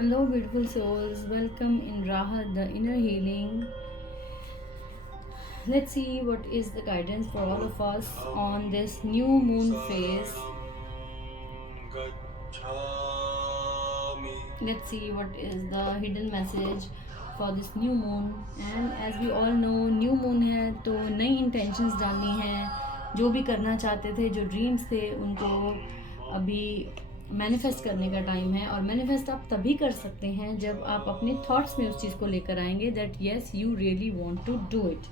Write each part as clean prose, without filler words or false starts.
Hello, beautiful souls. Welcome in Rahat, the inner healing. Let's see what is the guidance for all of us on this new moon phase. Let's see what is the hidden message for this new moon. And as we all know, new moon है तो नई intentions डालनी है. जो भी करना चाहते थे, जो ड्रीम्स थे, उनको अभी मैनिफेस्ट करने का टाइम है. और मैनिफेस्ट आप तभी कर सकते हैं जब आप अपने थॉट्स में उस चीज़ को लेकर आएंगे that yes you really want to do it,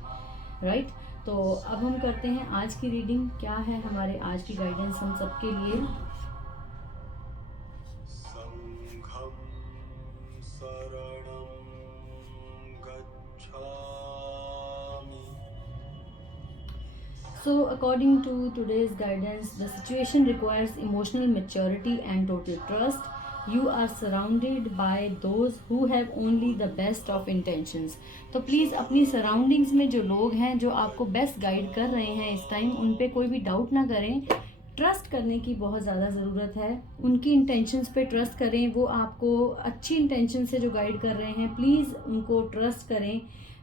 right. तो अब हम करते हैं आज की रीडिंग. क्या है हमारे आज की गाइडेंस हम सबके लिए. So, according to today's guidance, the situation requires emotional maturity and total trust. You are surrounded by those who have only the best of intentions. तो प्लीज़ अपनी सराउंडिंग्स में जो लोग हैं जो आपको बेस्ट गाइड कर रहे हैं इस टाइम, उन पे कोई भी डाउट ना करें. ट्रस्ट करने की बहुत ज़्यादा ज़रूरत है. उनकी इंटेंशंस पे ट्रस्ट करें. वो आपको अच्छी इंटेंशन से जो गाइड कर रहे हैं, प्लीज़ उनको ट्रस्ट करें.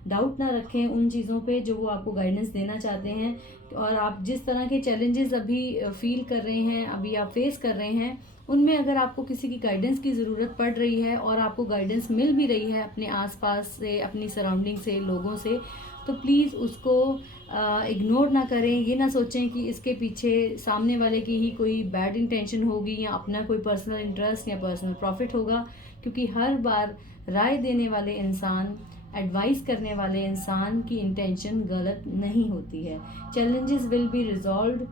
डाउट ना रखें उन चीज़ों पे जो वो आपको गाइडेंस देना चाहते हैं. और आप जिस तरह के चैलेंजेस अभी फील कर रहे हैं, अभी आप फेस कर रहे हैं, उनमें अगर आपको किसी की गाइडेंस की ज़रूरत पड़ रही है और आपको गाइडेंस मिल भी रही है अपने आसपास से, अपनी सराउंडिंग से, लोगों से, तो प्लीज़ उसको इग्नोर ना करें. ये ना सोचें कि इसके पीछे सामने वाले की ही कोई बैड इंटेंशन होगी या अपना कोई पर्सनल इंटरेस्ट या पर्सनल प्रॉफिट होगा. क्योंकि हर बार राय देने वाले इंसान, एडवाइस करने वाले इंसान की इंटेंशन गलत नहीं होती है. Challenges will be resolved.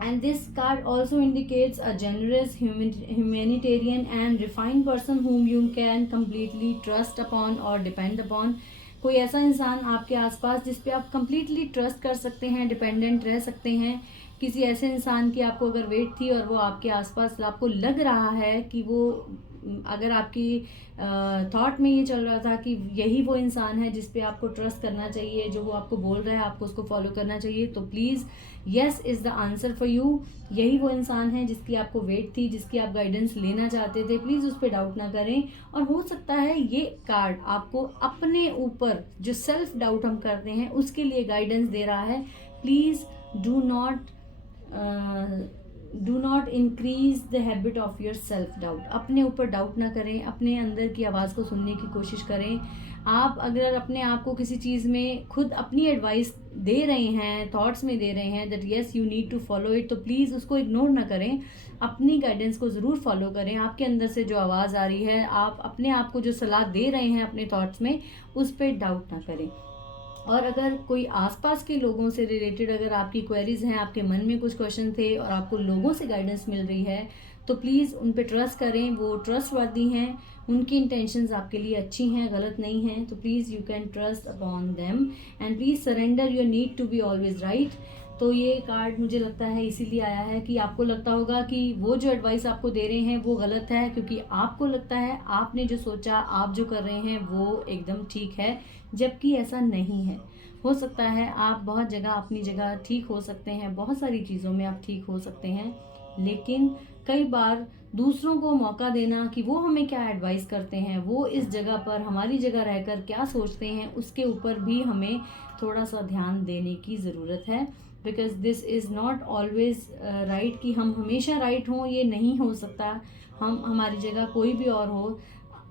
And this card also indicates a generous, humanitarian and refined person whom you can completely trust upon or depend upon. कोई ऐसा इंसान आपके आसपास जिस पे आप completely ट्रस्ट कर सकते हैं, डिपेंडेंट रह सकते हैं. किसी ऐसे इंसान की आपको अगर वेट थी और वो आपके आसपास, आपको लग रहा है कि वो, अगर आपकी थॉट में ये चल रहा था कि यही वो इंसान है जिस पे आपको ट्रस्ट करना चाहिए, जो वो आपको बोल रहा है आपको उसको फॉलो करना चाहिए, तो please yes is the answer for you. यही वो इंसान है जिसकी आपको वेट थी, जिसकी आप गाइडेंस लेना चाहते थे. प्लीज़ उस पर डाउट ना करें. और हो सकता है ये कार्ड आपको अपने ऊपर जो सेल्फ डाउट हम करते हैं उसके लिए गाइडेंस दे रहा है. Please do not increase the habit of your self doubt. अपने ऊपर डाउट ना करें. अपने अंदर की आवाज़ को सुनने की कोशिश करें. आप अगर अपने आप को किसी चीज़ में खुद अपनी एडवाइस दे रहे हैं, थॉट्स में दे रहे हैं that yes you need to follow it, तो प्लीज़ उसको इग्नोर ना करें. अपनी गाइडेंस को ज़रूर फॉलो करें. आपके अंदर से जो आवाज़ आ रही है, आप अपने आप को जो सलाह दे रहे हैं अपने थॉट्स में, उस पर डाउट ना करें. और अगर कोई आसपास के लोगों से रिलेटेड अगर आपकी क्वेरीज हैं, आपके मन में कुछ क्वेश्चन थे और आपको लोगों से गाइडेंस मिल रही है, तो प्लीज़ उन पे ट्रस्ट करें. वो ट्रस्टवर्दी हैं, उनकी इंटेंशंस आपके लिए अच्छी हैं, गलत नहीं हैं. तो please you can trust upon them and please surrender your need to be always right. तो ये कार्ड मुझे लगता है इसीलिए आया है कि आपको लगता होगा कि वो जो एडवाइस आपको दे रहे हैं वो गलत है, क्योंकि आपको लगता है आपने जो सोचा, आप जो कर रहे हैं वो एकदम ठीक है, जबकि ऐसा नहीं है. हो सकता है आप बहुत जगह अपनी जगह ठीक हो सकते हैं, बहुत सारी चीज़ों में आप ठीक हो सकते हैं, लेकिन कई बार दूसरों को मौका देना कि वो हमें क्या एडवाइस करते हैं, वो इस जगह पर हमारी जगह रहकर क्या सोचते हैं, उसके ऊपर भी हमें थोड़ा सा ध्यान देने की ज़रूरत है. Because this is not always right कि हम हमेशा राइट हों, ये नहीं हो सकता. हम, हमारी जगह कोई भी और हो,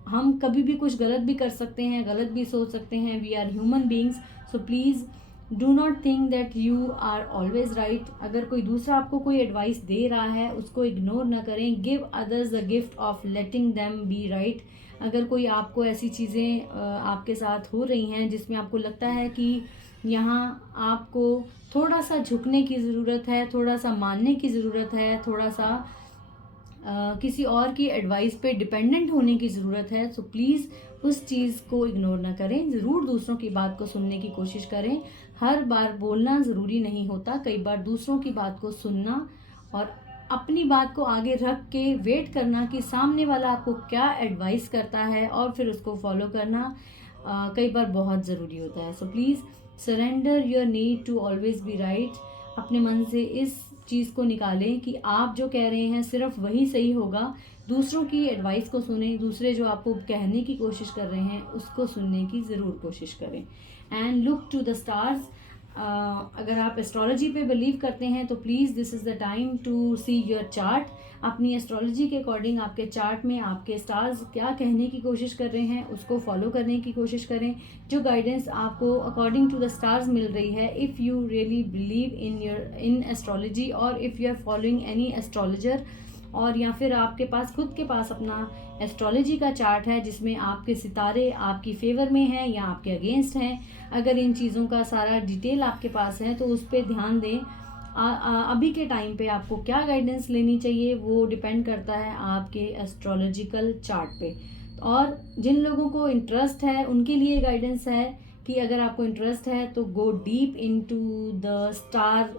हम कभी भी कुछ गलत भी कर सकते हैं, गलत भी सोच सकते हैं. We are human beings. So please do not think that you are always right. अगर कोई दूसरा आपको कोई एडवाइस दे रहा है, उसको इग्नोर ना करें. Give others the gift of letting them be right. अगर कोई आपको ऐसी चीज़ें आपके साथ हो रही हैं जिसमें आपको लगता है कि यहाँ आपको थोड़ा सा झुकने की ज़रूरत है, थोड़ा सा मानने की ज़रूरत है, थोड़ा सा किसी और की एडवाइस पे डिपेंडेंट होने की ज़रूरत है, तो प्लीज़ उस चीज़ को इग्नोर ना करें. ज़रूर दूसरों की बात को सुनने की कोशिश करें. हर बार बोलना ज़रूरी नहीं होता. कई बार दूसरों की बात को सुनना और अपनी बात को आगे रख के वेट करना कि सामने वाला आपको क्या एडवाइस करता है और फिर उसको फॉलो करना कई बार बहुत ज़रूरी होता है. So please surrender your need to always be right. अपने मन से इस चीज़ को निकालें कि आप जो कह रहे हैं सिर्फ वही सही होगा. दूसरों की एडवाइस को सुने, दूसरे जो आपको कहने की कोशिश कर रहे हैं उसको सुनने की ज़रूर कोशिश करें। And look to the stars. अगर आप एस्ट्रोलॉजी पे बिलीव करते हैं तो please this is the time to see your chart. अपनी एस्ट्रोलॉजी के अकॉर्डिंग आपके चार्ट में आपके स्टार्स क्या कहने की कोशिश कर रहे हैं उसको फॉलो करने की कोशिश करें। जो गाइडेंस आपको अकॉर्डिंग टू द स्टार्स मिल रही है, if you really believe in astrology और if you are following any astrologer, और या फिर आपके पास खुद के पास अपना एस्ट्रोलॉजी का चार्ट है जिसमें आपके सितारे आपकी फेवर में हैं या आपके अगेंस्ट हैं, अगर इन चीज़ों का सारा डिटेल आपके पास है तो उस पर ध्यान दें। अभी के टाइम पे आपको क्या गाइडेंस लेनी चाहिए वो डिपेंड करता है आपके एस्ट्रोलॉजिकल चार्ट पे। और जिन लोगों को इंटरेस्ट है उनके लिए गाइडेंस है कि अगर आपको इंटरेस्ट है तो go deep into the star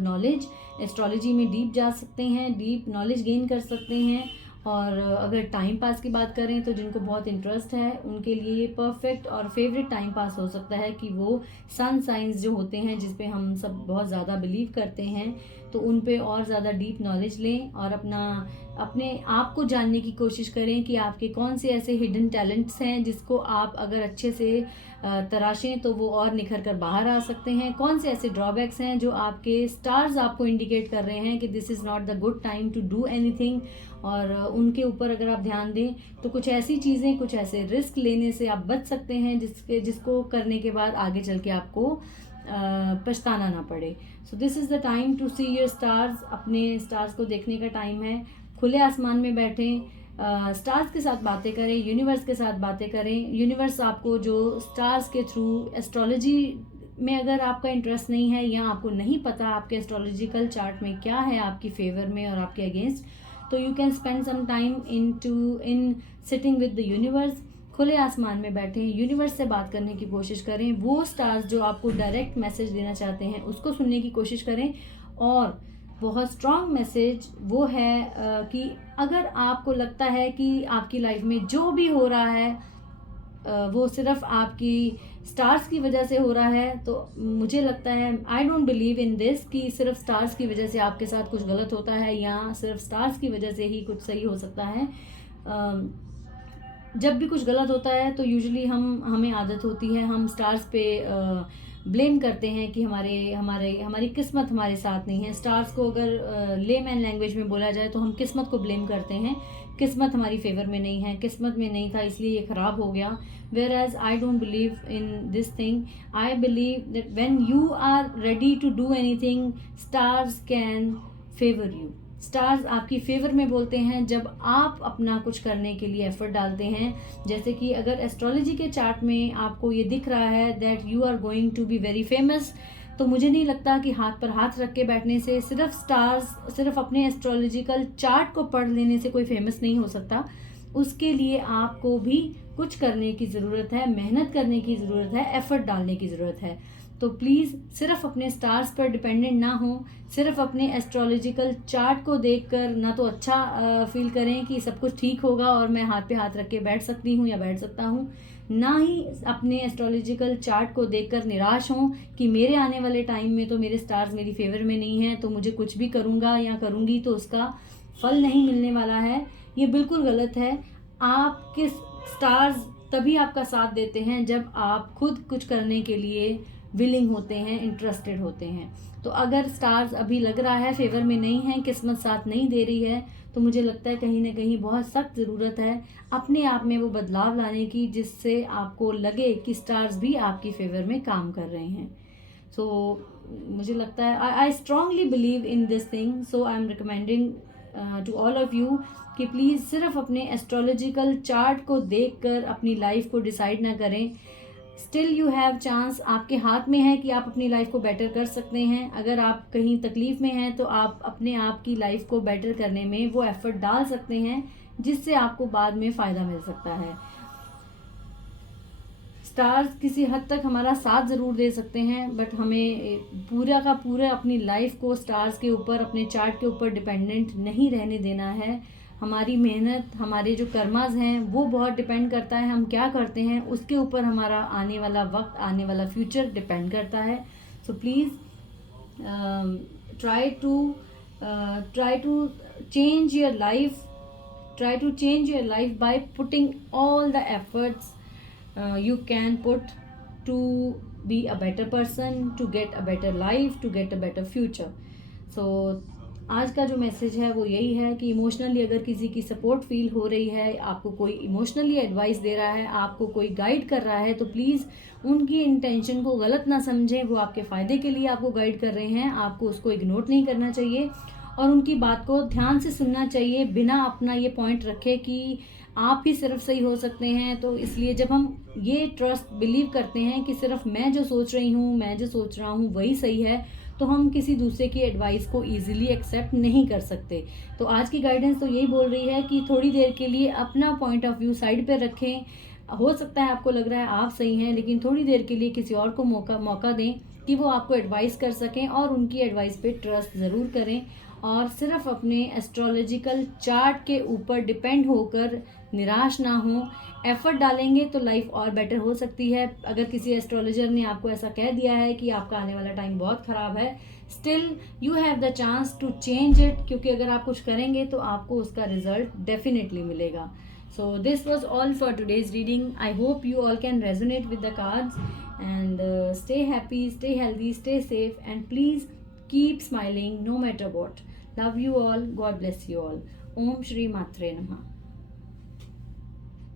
knowledge. Astrology में डीप जा सकते हैं, डीप नॉलेज गेन कर सकते हैं। और अगर टाइम पास की बात करें तो जिनको बहुत इंटरेस्ट है उनके लिए ये परफेक्ट और फेवरेट टाइम पास हो सकता है कि वो सन साइंस जो होते हैं जिस पे हम सब बहुत ज़्यादा बिलीव करते हैं तो उन पे और ज़्यादा डीप नॉलेज लें और अपने आप को जानने की कोशिश करें कि आपके कौन से ऐसे हिडन टैलेंट्स हैं जिसको आप अगर अच्छे से तराशें तो वो और निखर कर बाहर आ सकते हैं। कौन से ऐसे ड्रॉबैक्स हैं जो आपके स्टार्स आपको इंडिकेट कर रहे हैं कि this is not the good time to do anything, और उनके ऊपर अगर आप ध्यान दें तो कुछ ऐसी चीज़ें, कुछ ऐसे रिस्क लेने से आप बच सकते हैं जिसको करने के बाद आगे चल के आपको पछताना ना पड़े। So this is the time to see your stars. अपने स्टार्स को देखने का टाइम है। खुले आसमान में बैठें, स्टार्स के साथ बातें करें, यूनिवर्स के साथ बातें करें। यूनिवर्स आपको जो स्टार्स के थ्रू एस्ट्रोलॉजी में अगर आपका इंटरेस्ट नहीं है या आपको नहीं पता आपके एस्ट्रोलॉजिकल चार्ट में क्या है आपकी फेवर में और आपके अगेंस्ट, तो you can spend some time in sitting with the universe. खुले आसमान में बैठें, यूनिवर्स से बात करने की कोशिश करें। वो स्टार्स जो आपको डायरेक्ट मैसेज देना चाहते हैं उसको सुनने की कोशिश करें। और बहुत स्ट्रॉन्ग मैसेज वो है कि अगर आपको लगता है कि आपकी लाइफ में जो भी हो रहा है वो सिर्फ आपकी स्टार्स की वजह से हो रहा है, तो मुझे लगता है आई डोंट बिलीव इन दिस कि सिर्फ स्टार्स की वजह से आपके साथ कुछ गलत होता है या सिर्फ स्टार्स की वजह से ही कुछ सही हो सकता है। जब भी कुछ गलत होता है तो यूजुअली हमें आदत होती है हम स्टार्स पे ब्लेम करते हैं कि हमारी किस्मत हमारे साथ नहीं है। स्टार्स को अगर लेमैन लैंग्वेज में बोला जाए तो हम किस्मत को ब्लेम करते हैं, किस्मत हमारी फेवर में नहीं है, किस्मत में नहीं था इसलिए ये खराब हो गया। Whereas I don't believe in this thing. I believe that when you are ready to do anything stars can favour you. Stars आपकी फेवर में बोलते हैं जब आप अपना कुछ करने के लिए एफर्ट डालते हैं। जैसे कि अगर एस्ट्रोलॉजी के चार्ट में आपको ये दिख रहा है that you are going to be very famous, तो मुझे नहीं लगता कि हाथ पर हाथ रख के बैठने से, सिर्फ अपने एस्ट्रोलॉजिकल चार्ट को पढ़ लेने से कोई फेमस नहीं हो सकता। उसके लिए आपको भी कुछ करने की ज़रूरत है, मेहनत करने की ज़रूरत है, एफर्ट डालने की ज़रूरत है। तो प्लीज़ सिर्फ अपने स्टार्स पर डिपेंडेंट ना हो, सिर्फ अपने एस्ट्रोलॉजिकल चार्ट को देखकर ना तो अच्छा फील करें कि सब कुछ ठीक होगा और मैं हाथ पे हाथ रख के बैठ सकती हूँ या बैठ सकता हूँ, ना ही अपने एस्ट्रोलॉजिकल चार्ट को देखकर निराश हों कि मेरे आने वाले टाइम में तो मेरे स्टार्स मेरी फेवर में नहीं हैं तो मुझे कुछ भी करूँगा या करूँगी तो उसका फल नहीं मिलने वाला है। ये बिल्कुल गलत है। आपके स्टार्स तभी आपका साथ देते हैं जब आप खुद कुछ करने के लिए विलिंग होते हैं, इंटरेस्टेड होते हैं। तो अगर स्टार्स अभी लग रहा है फेवर में नहीं है, किस्मत साथ नहीं दे रही है, तो मुझे लगता है कहीं ना कहीं बहुत सख्त ज़रूरत है अपने आप में वो बदलाव लाने की जिससे आपको लगे कि स्टार्स भी आपकी फेवर में काम कर रहे हैं। सो मुझे लगता है I strongly believe in this thing. So I am recommending to all of you कि प्लीज़ सिर्फ अपने एस्ट्रोलॉजिकल चार्ट को देखकर अपनी लाइफ को डिसाइड ना करें। स्टिल यू हैव चांस, आपके हाथ में है कि आप अपनी लाइफ को बेटर कर सकते हैं। अगर आप कहीं तकलीफ में हैं तो आप अपने आप की लाइफ को बेटर करने में वो एफर्ट डाल सकते हैं जिससे आपको बाद में फ़ायदा मिल सकता है। स्टार्स किसी हद तक हमारा साथ ज़रूर दे सकते हैं, बट हमें पूरा का पूरा अपनी लाइफ को स्टार्स के ऊपर, अपने चार्ट के ऊपर डिपेंडेंट नहीं रहने देना है। हमारी मेहनत, हमारे जो कर्मास हैं वो बहुत डिपेंड करता है हम क्या करते हैं, उसके ऊपर हमारा आने वाला वक्त, आने वाला फ्यूचर डिपेंड करता है। So please try to change your life, try to change your life by putting all the efforts you can put to be a better person, to get a better life, to get a better future. So आज का जो message है वो यही है कि emotionally अगर किसी की सपोर्ट फील हो रही है, आपको कोई इमोशनली एडवाइस दे रहा है, आपको कोई गाइड कर रहा है, तो प्लीज़ उनकी इंटेंशन को गलत ना समझें। वो आपके फ़ायदे के लिए आपको गाइड कर रहे हैं, आपको उसको इग्नोर नहीं करना चाहिए और उनकी बात को ध्यान से सुनना चाहिए, बिना अपना ये पॉइंट रखे कि आप ही सिर्फ सही हो सकते हैं। तो इसलिए जब हम ये ट्रस्ट बिलीव करते हैं कि सिर्फ मैं जो सोच रही हूँ, मैं जो सोच रहा हूँ वही सही है, तो हम किसी दूसरे की एडवाइस को ईजिली एक्सेप्ट नहीं कर सकते। तो आज की गाइडेंस तो यही बोल रही है कि थोड़ी देर के लिए अपना पॉइंट ऑफ व्यू साइड पे रखें। हो सकता है आपको लग रहा है आप सही हैं, लेकिन थोड़ी देर के लिए किसी और को मौका दें कि वो आपको एडवाइस कर सकें, और उनकी एडवाइस पे ट्रस्ट ज़रूर करें और सिर्फ अपने एस्ट्रोलॉजिकल चार्ट के ऊपर डिपेंड होकर निराश ना हो। एफर्ट डालेंगे तो लाइफ और बेटर हो सकती है। अगर किसी एस्ट्रोलॉजर ने आपको ऐसा कह दिया है कि आपका आने वाला टाइम बहुत ख़राब है, still you have the chance to change it, क्योंकि अगर आप कुछ करेंगे तो आपको उसका रिजल्ट डेफिनेटली मिलेगा। So this was all for today's reading. I hope you all can resonate with the cards, and stay happy, stay healthy, stay safe, and please keep smiling no matter what. Love you all. God bless you all. Om Shri Matre Namah.